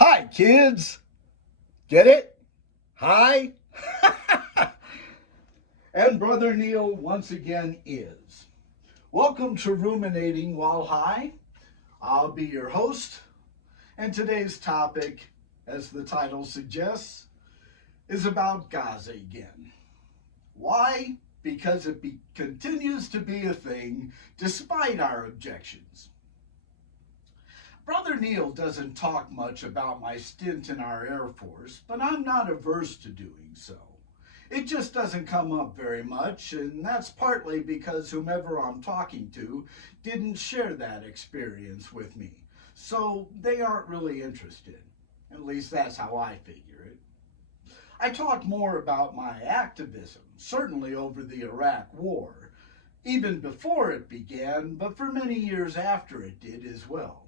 Hi, kids. Get it? Hi. And Brother Neil once again is. Welcome to Ruminating While High. I'll be your host, and today's topic, as the title suggests, is about Gaza again. Why? Because it continues to be a thing despite our objections. Brother Neil doesn't talk much about my stint in our Air Force, but I'm not averse to doing so. It just doesn't come up very much, and that's partly because whomever I'm talking to didn't share that experience with me, so they aren't really interested. At least that's how I figure it. I talked more about my activism, certainly over the Iraq War, even before it began, but for many years after it did as well.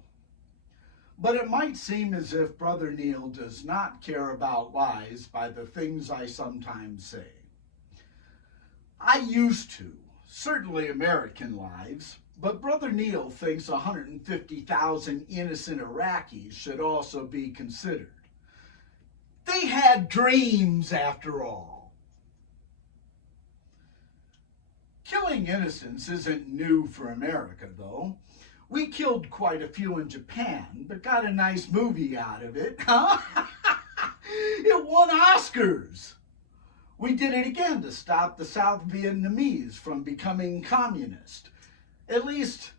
But it might seem as if Brother Neil does not care about lies by the things I sometimes say. I used to, certainly American lives, but Brother Neil thinks 150,000 innocent Iraqis should also be considered. They had dreams, after all. Killing innocents isn't new for America, though. We killed quite a few in Japan, but got a nice movie out of it. Huh? It won Oscars. We did it again to stop the South Vietnamese from becoming communist. At least,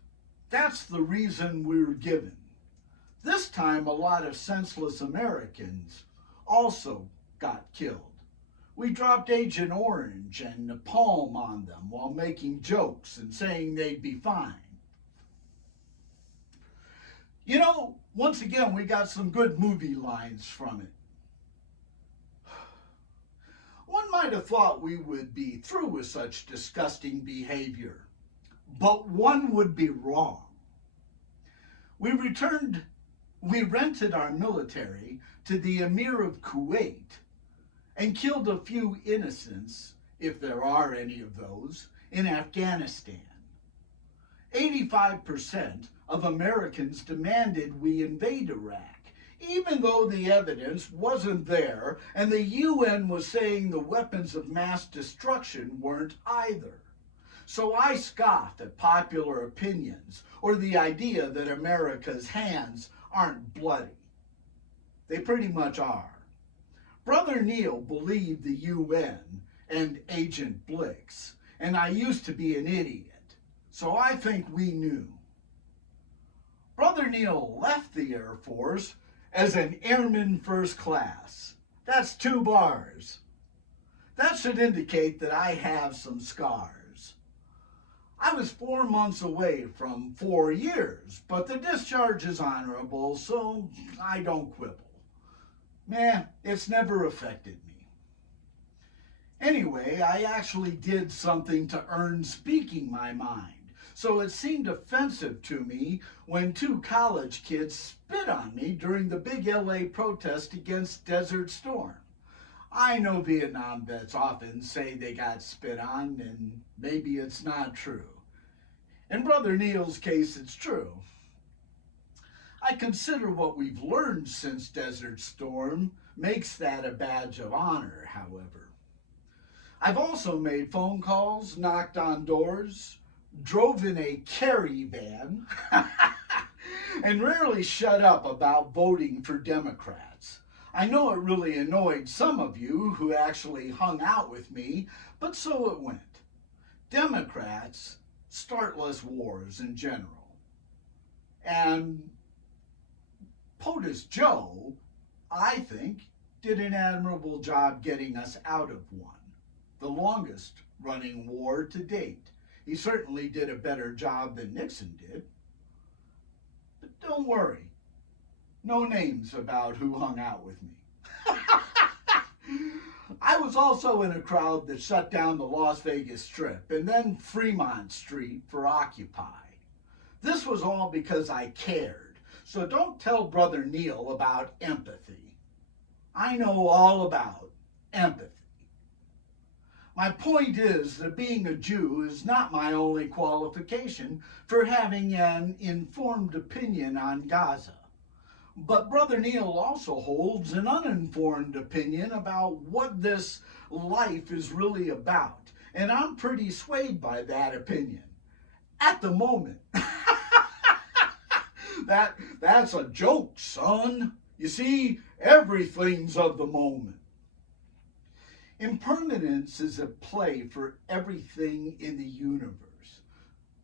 that's the reason we were given. This time, a lot of senseless Americans also got killed. We dropped Agent Orange and napalm on them while making jokes and saying they'd be fine. You know, once again, we got some good movie lines from it. One might have thought we would be through with such disgusting behavior, but one would be wrong. We rented our military to the Emir of Kuwait and killed a few innocents, if there are any of those, in Afghanistan. 85% of Americans demanded we invade Iraq, even though the evidence wasn't there and the UN was saying the weapons of mass destruction weren't either. So I scoff at popular opinions or the idea that America's hands aren't bloody. They pretty much are. Brother Neil believed the UN and Agent Blix, and I used to be an idiot. So I think we knew. Brother Neil left the Air Force as an airman first class. That's 2 bars. That should indicate that I have some scars. I was 4 months away from 4 years, but the discharge is honorable, so I don't quibble. It's never affected me. Anyway, I actually did something to earn speaking my mind. So it seemed offensive to me when 2 college kids spit on me during the big LA protest against Desert Storm. I know Vietnam vets often say they got spit on, and maybe it's not true. In Brother Neil's case, it's true. I consider what we've learned since Desert Storm makes that a badge of honor, however. I've also made phone calls, knocked on doors, drove in a carry van, and rarely shut up about voting for Democrats. I know it really annoyed some of you who actually hung out with me, but so it went. Democrats start less wars in general. And POTUS Joe, I think, did an admirable job getting us out of one, the longest running war to date. He certainly did a better job than Nixon did. But don't worry, no names about who hung out with me. I was also in a crowd that shut down the Las Vegas Strip and then Fremont Street for Occupy. This was all because I cared, so don't tell Brother Neil about empathy. I know all about empathy. My point is that being a Jew is not my only qualification for having an informed opinion on Gaza. But Brother Neil also holds an uninformed opinion about what this life is really about. And I'm pretty swayed by that opinion at the moment. That's a joke, son. You see, everything's of the moment. Impermanence is a play for everything in the universe,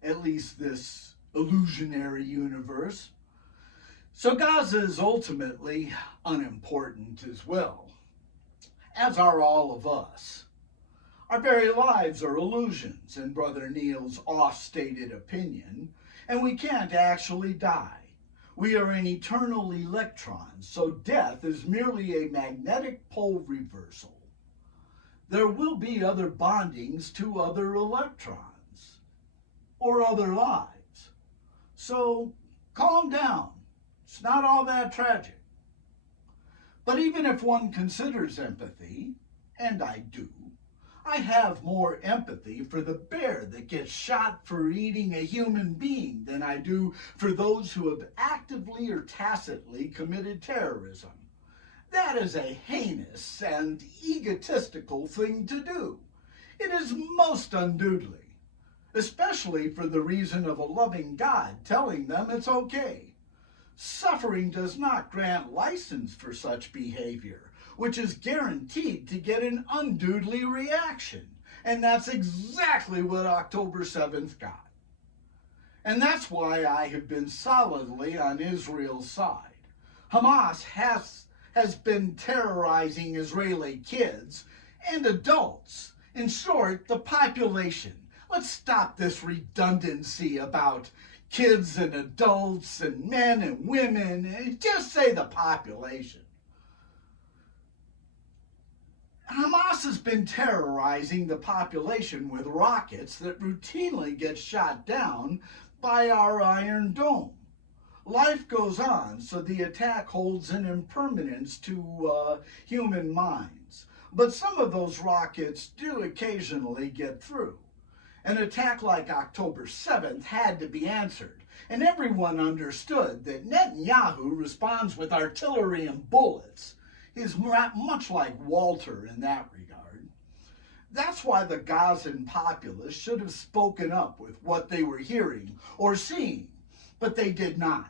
at least this illusionary universe. So Gaza is ultimately unimportant as well, as are all of us. Our very lives are illusions, in Brother Neil's oft-stated opinion, and we can't actually die. We are an eternal electron, so death is merely a magnetic pole reversal. There will be other bondings to other electrons, or other lives. So calm down. It's not all that tragic. But even if one considers empathy, and I do, I have more empathy for the bear that gets shot for eating a human being than I do for those who have actively or tacitly committed terrorism. That is a heinous and egotistical thing to do. It is most unduly, especially for the reason of a loving God telling them it's okay. Suffering does not grant license for such behavior, which is guaranteed to get an unduly reaction. And that's exactly what October 7th got. And that's why I have been solidly on Israel's side. Hamas has been terrorizing Israeli kids and adults. In short, the population. Let's stop this redundancy about kids and adults and men and women, and just say the population. Hamas has been terrorizing the population with rockets that routinely get shot down by our Iron Dome. Life goes on, so the attack holds an impermanence to human minds. But some of those rockets do occasionally get through. An attack like October 7th had to be answered, and everyone understood that Netanyahu responds with artillery and bullets. He's much like Walter in that regard. That's why the Gazan populace should have spoken up with what they were hearing or seeing, but they did not.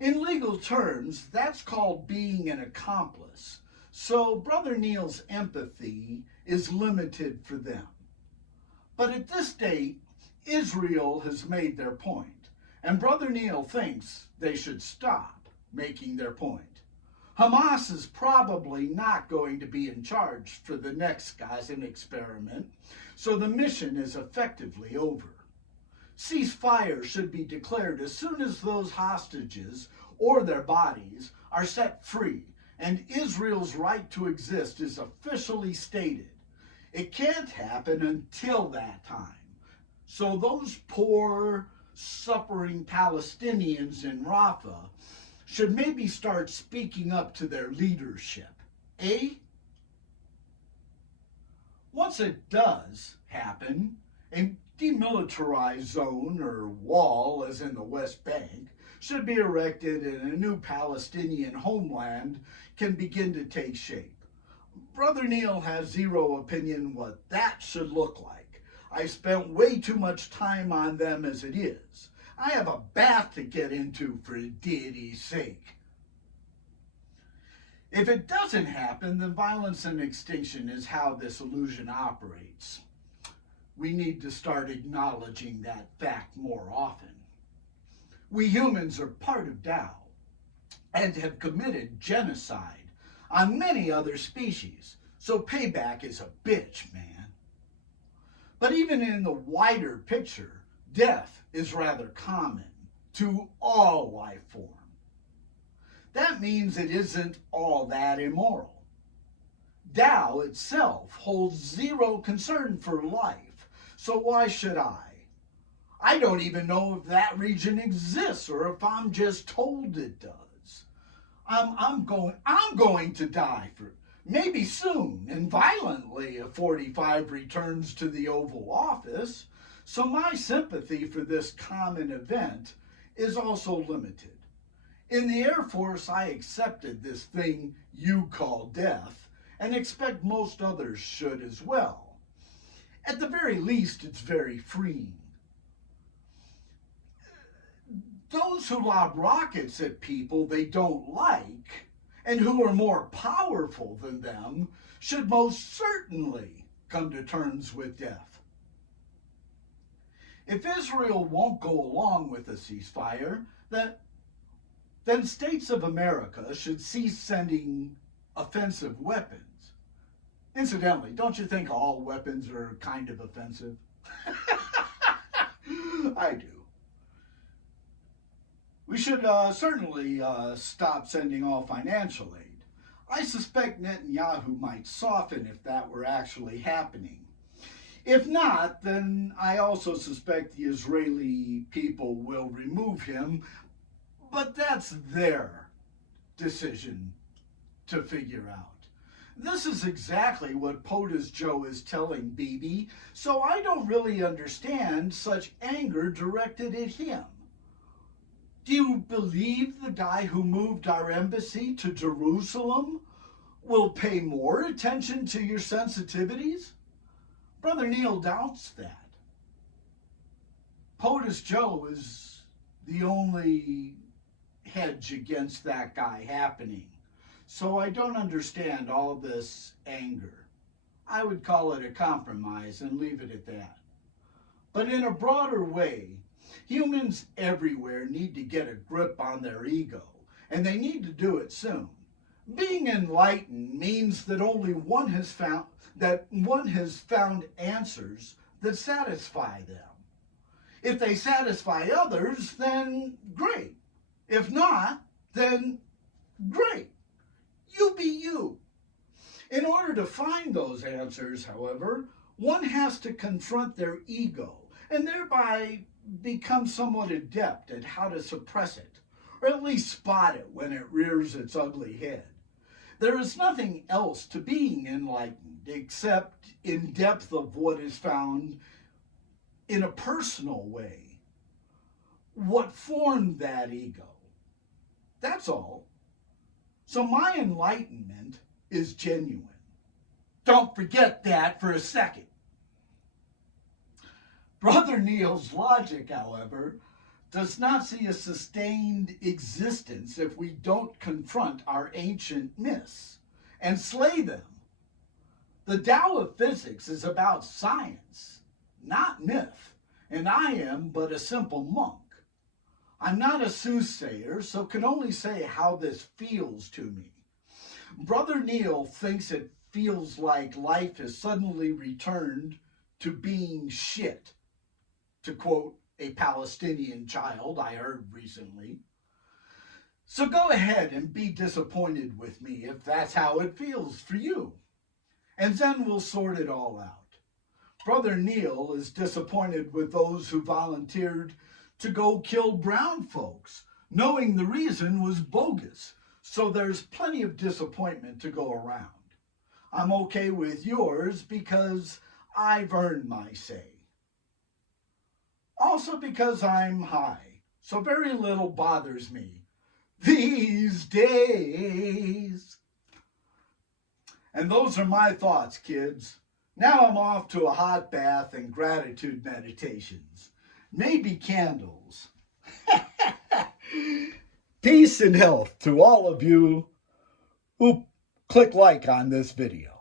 In legal terms, that's called being an accomplice. So Brother Neil's empathy is limited for them. But at this date, Israel has made their point, and Brother Neil thinks they should stop making their point. Hamas is probably not going to be in charge for the next Gazan experiment, so the mission is effectively over. Ceasefire should be declared as soon as those hostages or their bodies are set free, and Israel's right to exist is officially stated. It can't happen until that time. So those poor, suffering Palestinians in Rafah should maybe start speaking up to their leadership. Eh? Once it does happen, a demilitarized zone or wall, as in the West Bank, should be erected and a new Palestinian homeland can begin to take shape. Brother Neil has zero opinion what that should look like. I spent way too much time on them as it is. I have a bath to get into for deity's sake. If it doesn't happen, then violence and extinction is how this illusion operates. We need to start acknowledging that fact more often. We humans are part of Tao and have committed genocide on many other species, so payback is a bitch, man. But even in the wider picture, death is rather common to all life form. That means it isn't all that immoral. Tao itself holds zero concern for life, so why should I? I don't even know if that region exists or if I'm just told it does. I'm going to die for maybe soon and violently if 45 returns to the Oval Office. So my sympathy for this common event is also limited. In the Air Force, I accepted this thing you call death, and expect most others should as well. At the very least, it's very freeing. Those who lob rockets at people they don't like, and who are more powerful than them, should most certainly come to terms with death. If Israel won't go along with a ceasefire, then states of America should cease sending offensive weapons. Incidentally, don't you think all weapons are kind of offensive? I do. We should certainly stop sending all financial aid. I suspect Netanyahu might soften if that were actually happening. If not, then I also suspect the Israeli people will remove him, but that's their decision to figure out. This is exactly what POTUS Joe is telling Bibi, so I don't really understand such anger directed at him. Do you believe the guy who moved our embassy to Jerusalem will pay more attention to your sensitivities? Brother Neil doubts that. POTUS Joe is the only hedge against that guy happening. So I don't understand all this anger. I would call it a compromise and leave it at that. But in a broader way, humans everywhere need to get a grip on their ego, and they need to do it soon. Being enlightened means that one has found answers that satisfy them. If they satisfy others, then great. If not, then great. You be you. In order to find those answers, however, one has to confront their ego and thereby become somewhat adept at how to suppress it, or at least spot it when it rears its ugly head. There is nothing else to being enlightened except in depth of what is found in a personal way. What formed that ego? That's all. So my enlightenment is genuine. Don't forget that for a second. Brother Neil's logic, however, does not see a sustained existence if we don't confront our ancient myths and slay them. The Tao of physics is about science, not myth, and I am but a simple monk. I'm not a soothsayer, so can only say how this feels to me. Brother Neil thinks it feels like life has suddenly returned to being shit, to quote a Palestinian child I heard recently. So go ahead and be disappointed with me if that's how it feels for you. And then we'll sort it all out. Brother Neil is disappointed with those who volunteered to go kill brown folks, knowing the reason was bogus. So there's plenty of disappointment to go around. I'm okay with yours because I've earned my say. Also because I'm high, so very little bothers me these days. And those are my thoughts, kids. Now I'm off to a hot bath and gratitude meditations. Maybe candles. Peace and health to all of you who click like on this video.